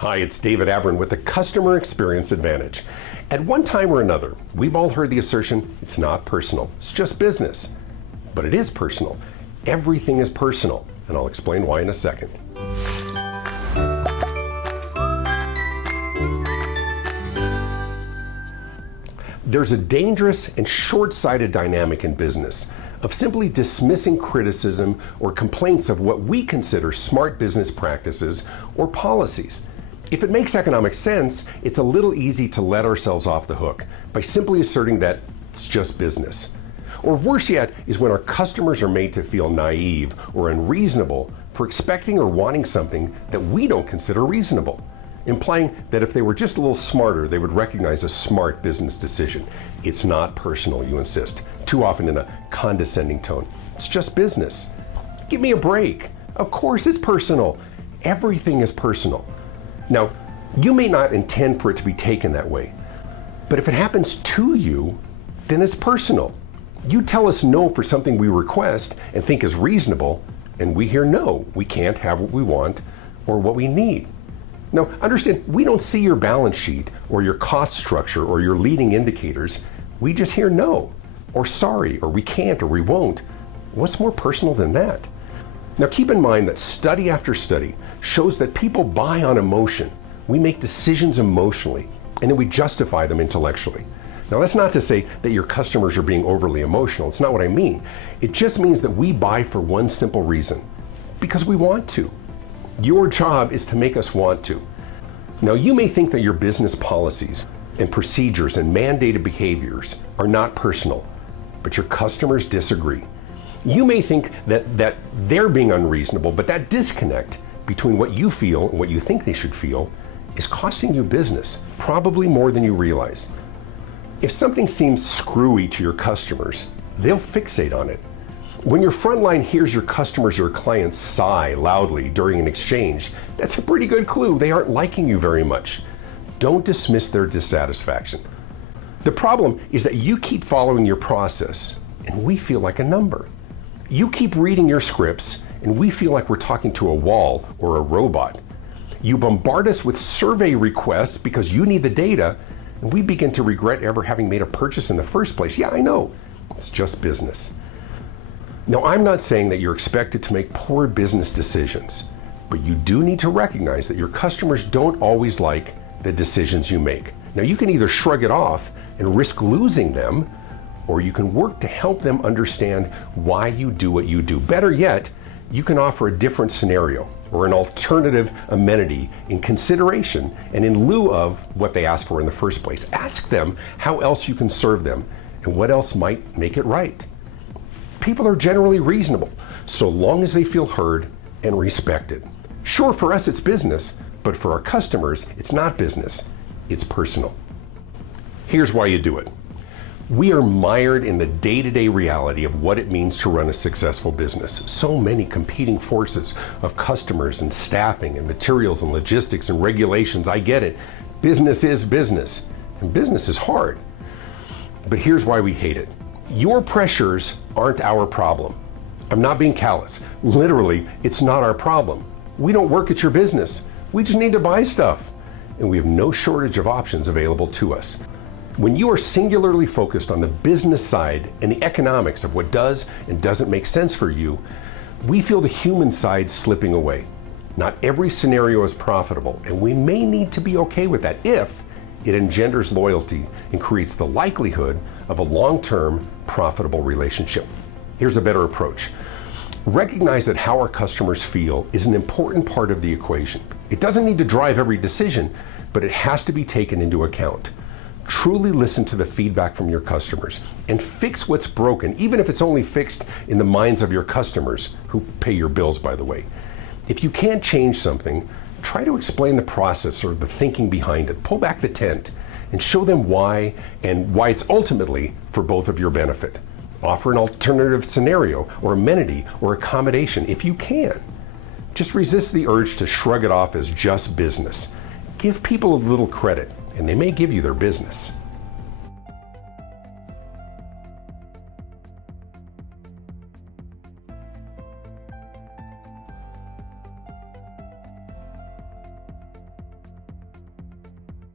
Hi, it's David Averin with the Customer Experience Advantage. At one time or another, we've all heard the assertion, it's not personal, it's just business. But it is personal. Everything is personal, and I'll explain why in a second. There's a dangerous and short-sighted dynamic in business of simply dismissing criticism or complaints of what we consider smart business practices or policies. If it makes economic sense, it's a little easy to let ourselves off the hook by simply asserting that it's just business. Or worse yet is when our customers are made to feel naive or unreasonable for expecting or wanting something that we don't consider reasonable, implying that if they were just a little smarter, they would recognize a smart business decision. It's not personal, you insist, too often in a condescending tone. It's just business. Give me a break. Of course it's personal. Everything is personal. Now, you may not intend for it to be taken that way, but if it happens to you, then it's personal. You tell us no for something we request and think is reasonable, and we hear no, we can't have what we want or what we need. Now, understand, we don't see your balance sheet or your cost structure or your leading indicators. We just hear no, or sorry, or we can't, or we won't. What's more personal than that? Now, keep in mind that study after study shows that people buy on emotion. We make decisions emotionally, and then we justify them intellectually. Now, that's not to say that your customers are being overly emotional. It's not what I mean. It just means that we buy for one simple reason, because we want to. Your job is to make us want to. Now, you may think that your business policies and procedures and mandated behaviors are not personal, but your customers disagree. You may think that they're being unreasonable, but that disconnect between what you feel and what you think they should feel is costing you business, probably more than you realize. If something seems screwy to your customers, they'll fixate on it. When your front line hears your customers or clients sigh loudly during an exchange, that's a pretty good clue they aren't liking you very much. Don't dismiss their dissatisfaction. The problem is that you keep following your process, and we feel like a number. You keep reading your scripts, and we feel like we're talking to a wall or a robot. You bombard us with survey requests because you need the data, and we begin to regret ever having made a purchase in the first place. Yeah, I know, it's just business. Now, I'm not saying that you're expected to make poor business decisions, but you do need to recognize that your customers don't always like the decisions you make. Now, you can either shrug it off and risk losing them, or you can work to help them understand why you do what you do. Better yet, you can offer a different scenario or an alternative amenity in consideration and in lieu of what they asked for in the first place. Ask them how else you can serve them and what else might make it right. People are generally reasonable, so long as they feel heard and respected. Sure, for us it's business, but for our customers, it's not business, it's personal. Here's why you do it. We are mired in the day-to-day reality of what it means to run a successful business. So many competing forces of customers and staffing and materials and logistics and regulations. I get it. Business is business, and business is hard. But here's why we hate it. Your pressures aren't our problem. I'm not being callous. Literally, it's not our problem. We don't work at your business. We just need to buy stuff, and we have no shortage of options available to us. When you are singularly focused on the business side and the economics of what does and doesn't make sense for you, we feel the human side slipping away. Not every scenario is profitable, and we may need to be okay with that if it engenders loyalty and creates the likelihood of a long-term profitable relationship. Here's a better approach. Recognize that how our customers feel is an important part of the equation. It doesn't need to drive every decision, but it has to be taken into account. Truly listen to the feedback from your customers and fix what's broken, even if it's only fixed in the minds of your customers, who pay your bills, by the way. If you can't change something, try to explain the process or the thinking behind it. Pull back the tent and show them why and why it's ultimately for both of your benefit. Offer an alternative scenario or amenity or accommodation if you can. Just resist the urge to shrug it off as just business. Give people a little credit, and they may give you their business.